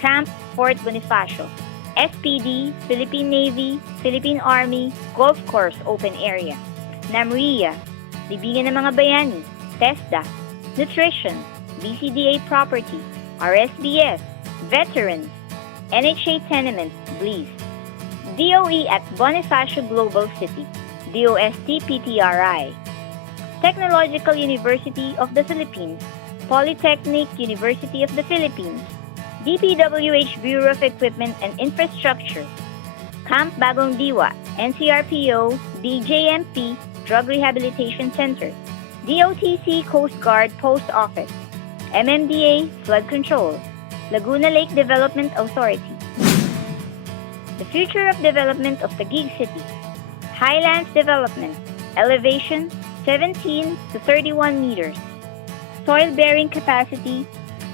Camp Fort Bonifacio, SPD, Philippine Navy, Philippine Army, Golf Course Open Area, Namria, Libingan ng mga Bayani, TESDA, Nutrition, BCDA Property, RSBS, Veterans, NHA Tenement, Bliss, DOE at Bonifacio Global City, DOST PTRI, Technological University of the Philippines, Polytechnic University of the Philippines, DPWH Bureau of Equipment and Infrastructure, Camp Bagong Diwa, NCRPO, DJMP, Drug Rehabilitation Center, DOTC Coast Guard Post Office, MMDA Flood Control, Laguna Lake Development Authority. The future of development of Taguig City. Highlands Development. Elevation 17 to 31 meters. Soil bearing capacity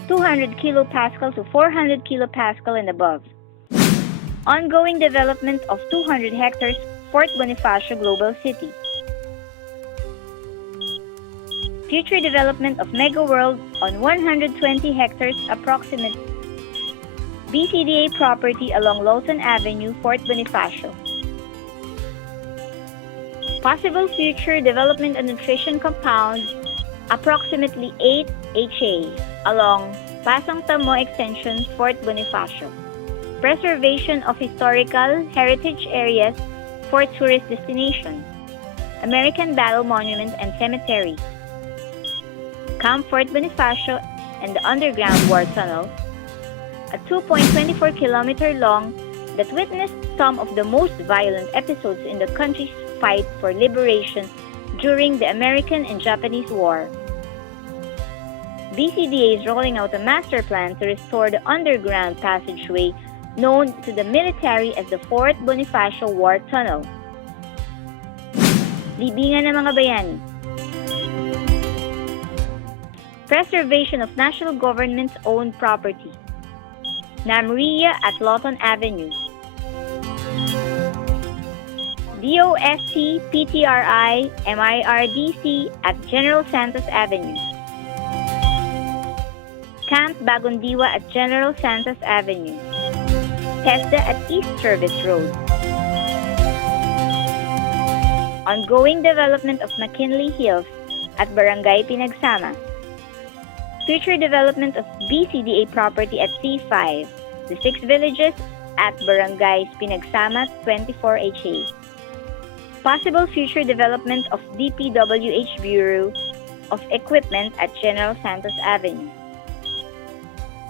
200 kilopascal to 400 kilopascal and above. Ongoing development of 200 hectares Fort Bonifacio Global City. Future development of Mega World on 120 hectares approximate. BCDA property along Lawson Avenue, Fort Bonifacio. Possible future development and nutrition compound approximately 8 HA along Pasang Tamo Extension, Fort Bonifacio. Preservation of historical heritage areas for tourist destination. American Battle Monument and Cemetery. Camp Fort Bonifacio and the Underground War Tunnel, a 2.24-kilometer long that witnessed some of the most violent episodes in the country's fight for liberation during the American and Japanese War. BCDA is rolling out a master plan to restore the underground passageway known to the military as the Fort Bonifacio War Tunnel. Libingan ng mga Bayani. Preservation of national government's owned property. Namria at Lawton Avenue. DOST PTRI MIRDC at General Santos Avenue. Camp Bagong Diwa at General Santos Avenue. TESDA at East Service Road. Ongoing development of McKinley Hills at Barangay Pinagsama. Future development of BCDA property at C5, the 6 villages at Barangays Pinagsama 24 HA. Possible future development of DPWH Bureau of Equipment at General Santos Avenue.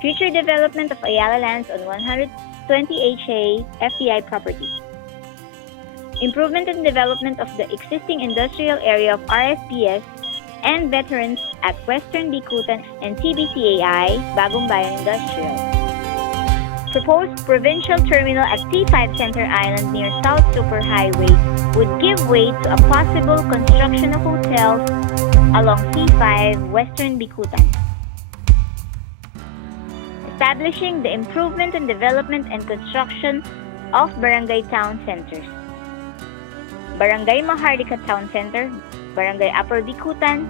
Future development of Ayala lands on 120 HA FTI property. Improvement and development of the existing industrial area of RSPS and veterans at Western Bikutan and TBCAI, Bagong Bayan Industrial. Proposed provincial terminal at C5 Center Island near South Superhighway would give way to a possible construction of hotels along C5 Western Bikutan. Establishing the improvement and development and construction of barangay town centers. Barangay Maharlika Town Center, Barangay Upper Bikutan,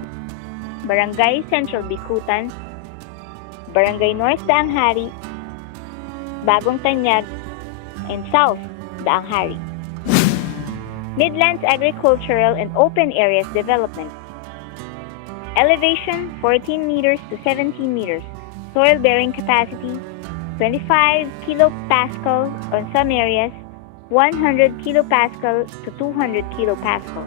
Barangay Central Bikutan, Barangay North Daanghari, Bagong Tanyag, and South Daanghari. Midlands Agricultural and Open Areas Development. Elevation 14 meters to 17 meters. Soil bearing capacity 25 kilopascal on some areas, 100 kilopascal to 200 kilopascal.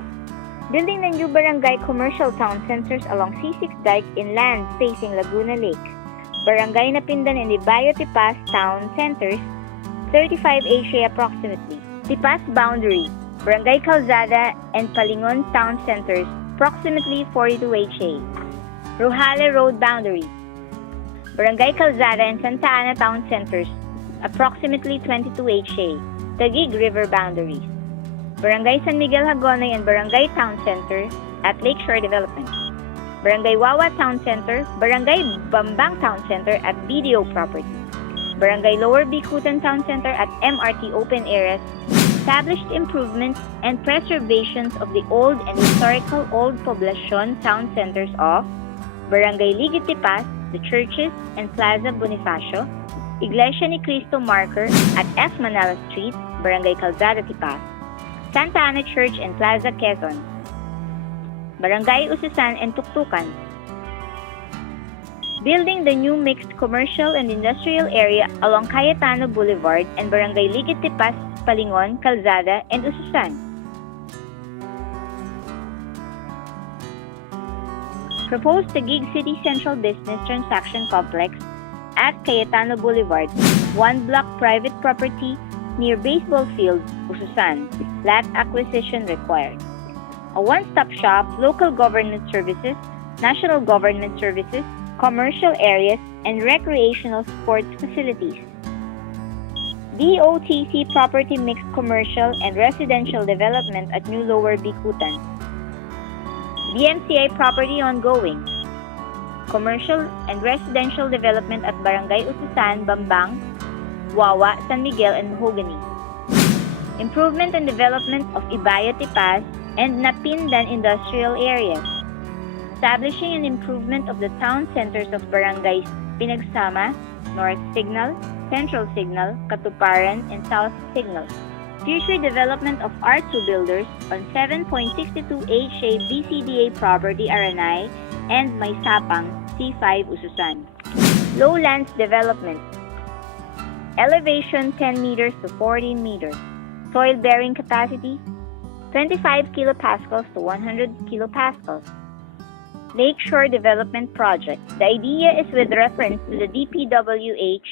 Building the new barangay commercial town centers along C6 Dike in land facing Laguna Lake. Barangay Napindan and Ibayo Tipas town centers, 35 HA approximately. Tipas boundary, Barangay Calzada and Palingon town centers, approximately 42 HA. Rojale Road boundary, Barangay Calzada and Santa Ana town centers, approximately 22 HA. Taguig River boundaries. Barangay San Miguel Hagonay and Barangay Town Center at Lakeshore Development. Barangay Wawa Town Center, Barangay Bambang Town Center at BDO Property. Barangay Lower Bikutan Town Center at MRT Open Areas. Established improvements and preservations of the old and historical Old Poblacion Town Centers of Barangay Ligitipas, the churches and Plaza Bonifacio, Iglesia ni Cristo marker at F. Manala Street, Barangay Calzada, Tipas. Santa Ana Church and Plaza, Quezon. Barangay Ususan and Tuktukan. Building the new mixed commercial and industrial area along Cayetano Boulevard and Barangay Ligid, Tipas, Palingon, Calzada, and Ususan. Proposed Taguig City Central Business Transaction Complex at Cayetano Boulevard, one block private property near baseball field, Ususan. Lot acquisition required. A one-stop shop, local government services, national government services, commercial areas, and recreational sports facilities. DOTC property mixed commercial and residential development at New Lower Bicutan. DMCI property ongoing. Commercial and residential development at Barangay Ususan, Bambang, Wawa, San Miguel, and Mahogany. Improvement and development of Ibayo, Tipas, and Napindan industrial areas. Establishing an improvement of the town centers of barangays Pinagsama, North Signal, Central Signal, Katuparan, and South Signal. Future development of R2 builders on 7.62 HA BCDA property Aranay and Maysapang, C5 Ususan. Lowlands development. Elevation 10 meters to 14 meters. Soil bearing capacity 25 kilopascals to 100 kilopascals. Lakeshore Development Project. The idea is with reference to the DPWH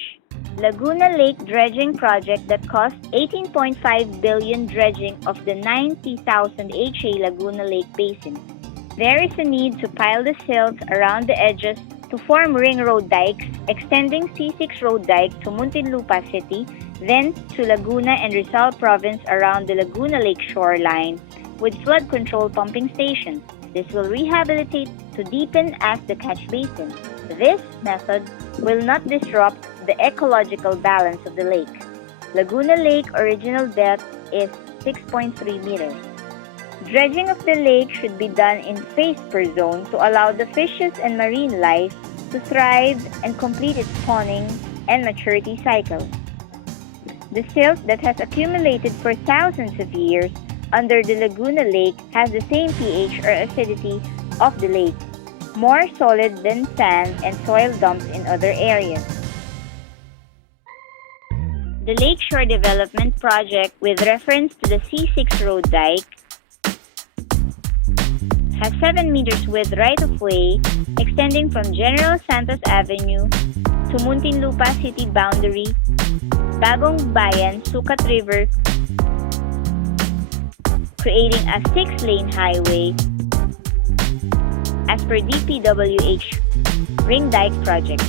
Laguna Lake Dredging Project that cost 18.5 billion dredging of the 90,000 HA Laguna Lake Basin. There is a need to pile the silts around the edges to form ring road dikes, extending C6 road dike to Muntinlupa City, then to Laguna and Rizal Province around the Laguna Lake shoreline with flood control pumping stations. This will rehabilitate to deepen as the catch basin. This method will not disrupt the ecological balance of the lake. Laguna Lake original depth is 6.3 meters. Dredging of the lake should be done in phase per zone to allow the fishes and marine life to thrive and complete its spawning and maturity cycle. The silt that has accumulated for thousands of years under the Laguna Lake has the same pH or acidity of the lake, more solid than sand and soil dumps in other areas. The Lakeshore Development Project with reference to the C6 road dike has 7 meters width right-of-way extending from General Santos Avenue to Muntinlupa City boundary, Bagong Bayan, Sucat River, creating a 6-lane highway as per DPWH Ring Dike Project.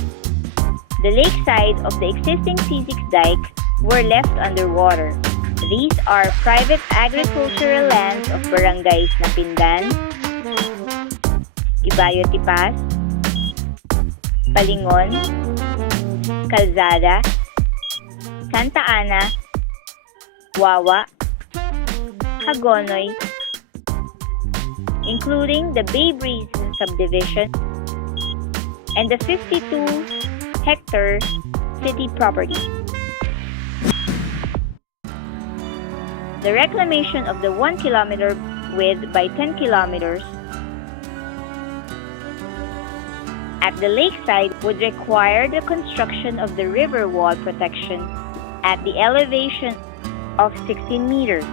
The lakeside of the existing C6 dike were left underwater. These are private agricultural lands of barangays Napindan, Ibayo, Tipas, Palingon, Calzada, Santa Ana, Wawa, Hagonoy, including the Bay Breeze subdivision and the 52-hectare city property. The reclamation of the 1 kilometer width by 10 kilometers at the lakeside would require the construction of the river wall protection at the elevation of 16 meters.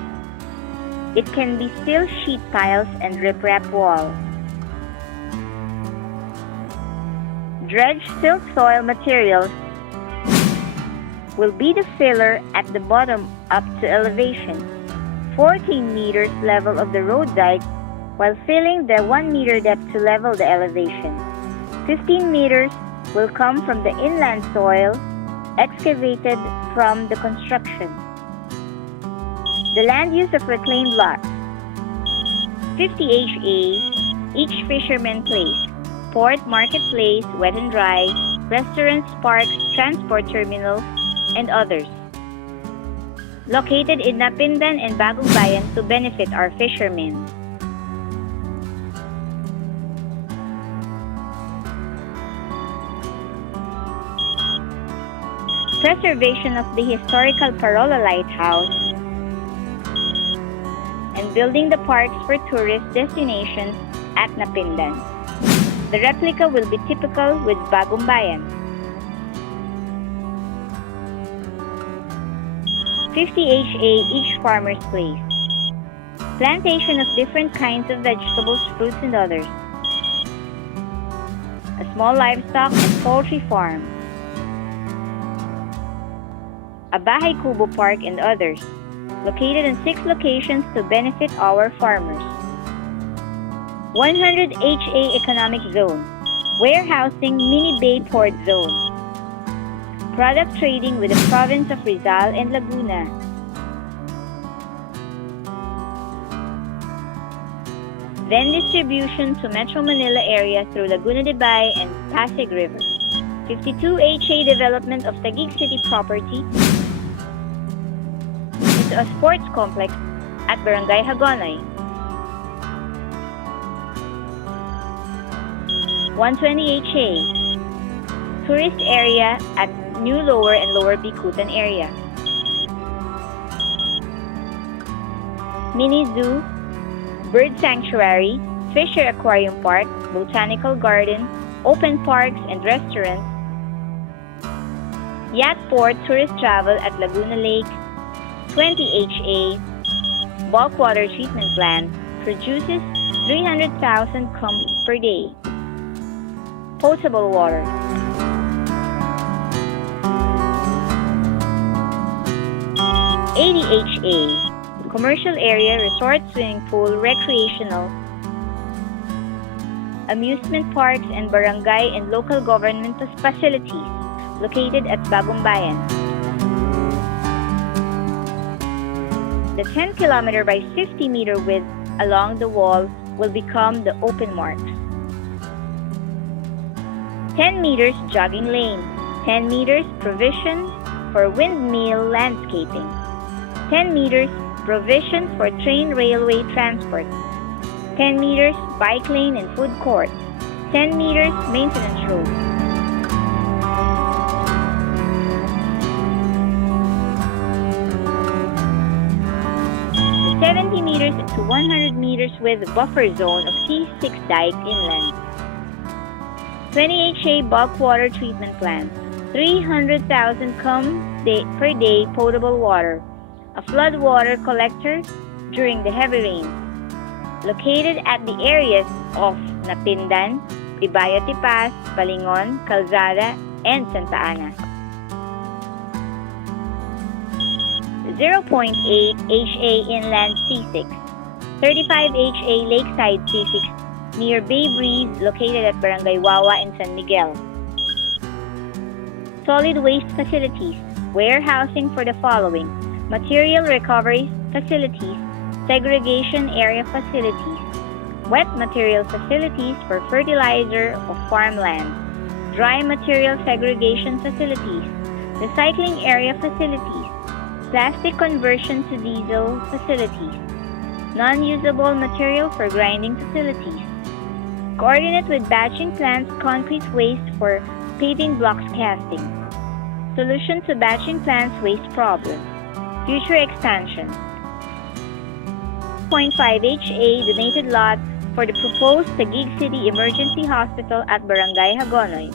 It can be still sheet piles and riprap wall. Dredged silt soil materials will be the filler at the bottom up to elevation 14 meters level of the road dike while filling the 1 meter depth to level the elevation. 15 meters will come from the inland soil excavated from the construction. The land use of reclaimed lots 50 HA, each fisherman place, port, marketplace, wet and dry, restaurants, parks, transport terminals, and others. Located in Napindan and Bagong Bayan to benefit our fishermen. preservation of the historical Parola Lighthouse, and building the parks for tourist destinations at Napindan. The replica will be typical with Bagong Bayan. 50 HA each farmer's place. Plantation of different kinds of vegetables, fruits, and others. A small livestock and poultry farm. A Bahay Kubo Park and others, located in 6 locations to benefit our farmers. 100 HA Economic Zone, warehousing mini bay port zone. Product trading with the province of Rizal and Laguna. Then distribution to Metro Manila area through Laguna de Bay and Pasig River. 52 HA development of Taguig City property into a sports complex at Barangay Hagonoy. 120 HA tourist area at New Lower and Lower Bicutan area. Mini Zoo, Bird Sanctuary, Fisher Aquarium Park, Botanical Garden, open parks and restaurants. Yacht Port Tourist Travel at Laguna Lake. 20 HA bulk water treatment plant produces 300,000 cum per day. Potable water. 80 HA commercial area, resort, swimming pool, recreational, amusement parks, and barangay and local government facilities located at Bagong Bayan. The 10-kilometer by 50-meter width along the wall will become the open marks. 10 meters jogging lane, 10 meters provision for windmill landscaping, 10 meters provision for train railway transport, 10 meters bike lane and food court, 10 meters maintenance road. The 70 meters to 100 meters with buffer zone of C6 dike inland. 20 HA bulk water treatment plant, 300,000 cum per day potable water, a flood water collector during the heavy rains, located at the areas of Napindan, Ibaya Tipas, Palingon, Calzada, and Santa Ana. 0.8 HA inland C6, 35 HA lakeside C6 near Bay Breeze located at Barangay Wawa in San Miguel. Solid waste facilities, warehousing for the following: material recovery facilities, segregation area facilities, wet material facilities for fertilizer of farmland, dry material segregation facilities, recycling area facilities, plastic conversion to diesel facilities, non-usable material for grinding facilities. Coordinate with batching plants concrete waste for paving blocks casting. Solution to batching plants waste problem. Future expansion. 0.5 HA donated lot for the proposed Taguig City Emergency Hospital at Barangay Hagonoy.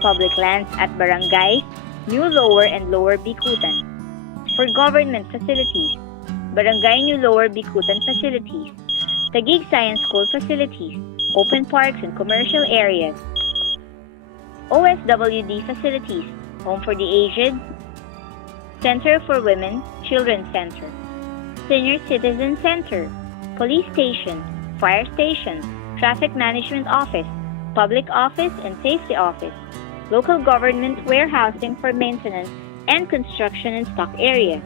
Public lands at Barangays New Lower and Lower Bicutan. For government facilities, Barangay New Lower Bicutan facilities, Taguig Science School facilities, open parks and commercial areas, OSWD facilities, Home for the Aged, Center for Women, Children's Center, Senior Citizen Center, Police Station, Fire Station, Traffic Management Office, Public Office and Safety Office, Local Government Warehousing for Maintenance and Construction and Stock Area,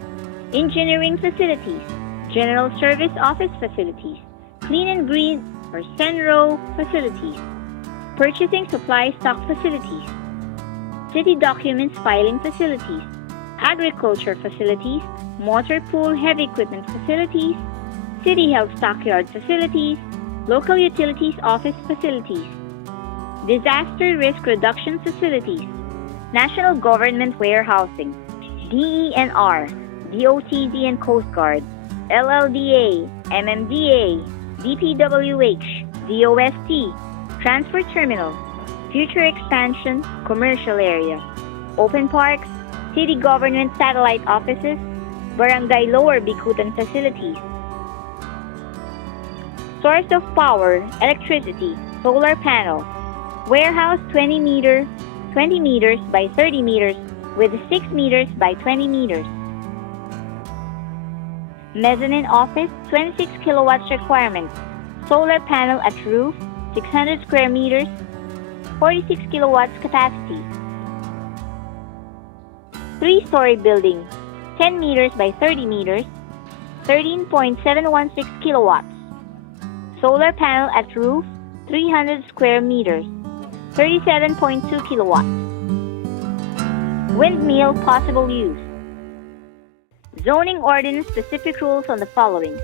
Engineering Facilities, General Service Office Facilities, Clean and Green or CENRO Facilities, Purchasing Supply Stock Facilities, City Documents Filing Facilities, Agriculture Facilities, Motor Pool Heavy Equipment Facilities, City Health Stockyard Facilities, Local Utilities Office Facilities, Disaster Risk Reduction Facilities, National Government Warehousing, DENR, DOTD and Coast Guard, LLDA, MMDA, DPWH, DOST, Transport Terminal, Future Expansion, Commercial Area, Open Parks, City Government Satellite Offices, Barangay Lower Bikutan Facilities. Source of power, electricity, solar panel, warehouse 20 meters by 30 meters with 6 meters by 20 meters. Mezzanine office, 26 kilowatts requirement, solar panel at roof, 600 square meters, 46 kilowatts capacity. 3-story building, 10 meters by 30 meters, 13.716 kilowatts. Solar panel at roof, 300 square meters, 37.2 kilowatts. Windmill possible use. Zoning ordinance specific rules on the following: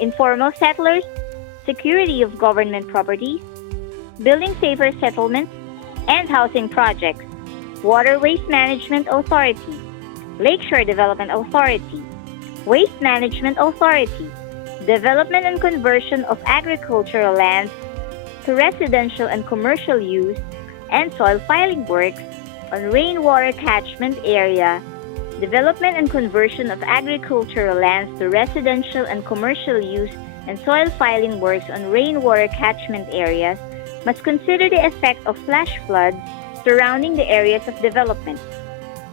informal settlers, security of government properties, building safer settlements, and housing projects, Water Waste Management Authority, Lakeshore Development Authority, Waste Management Authority, development and conversion of agricultural lands to residential and commercial use, and soil filing works on rainwater catchment area, development and conversion of agricultural lands to residential and commercial use, and soil filing works on rainwater catchment areas must consider the effect of flash floods surrounding the areas of development,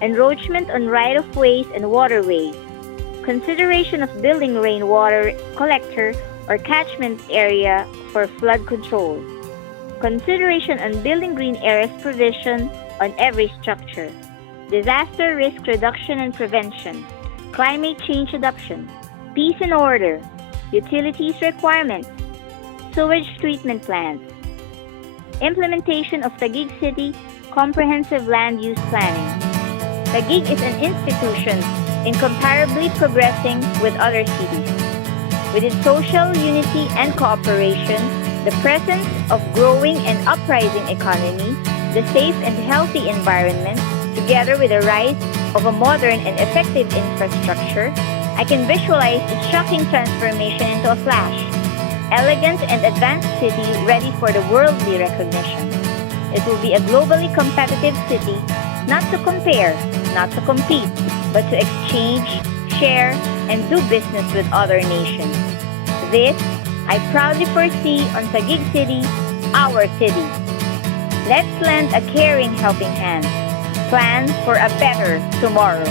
encroachment on right-of-ways and waterways, consideration of building rainwater collector or catchment area for flood control, consideration on building green areas provision on every structure, disaster risk reduction and prevention, climate change adoption, peace and order, utilities requirements, sewage treatment plants, implementation of Taguig City Comprehensive Land Use Planning. Taguig is an institution incomparably progressing with other cities. With its social unity and cooperation, the presence of growing and uprising economy, the safe and healthy environment, together with the rise of a modern and effective infrastructure, I can visualize its shocking transformation into a flash. Elegant and advanced city ready for the worldly recognition. It will be a globally competitive city, not to compare, not to compete, but to exchange, share, and do business with other nations. This, I proudly foresee on Taguig City, our city. Let's lend a caring helping hand. Plan for a better tomorrow.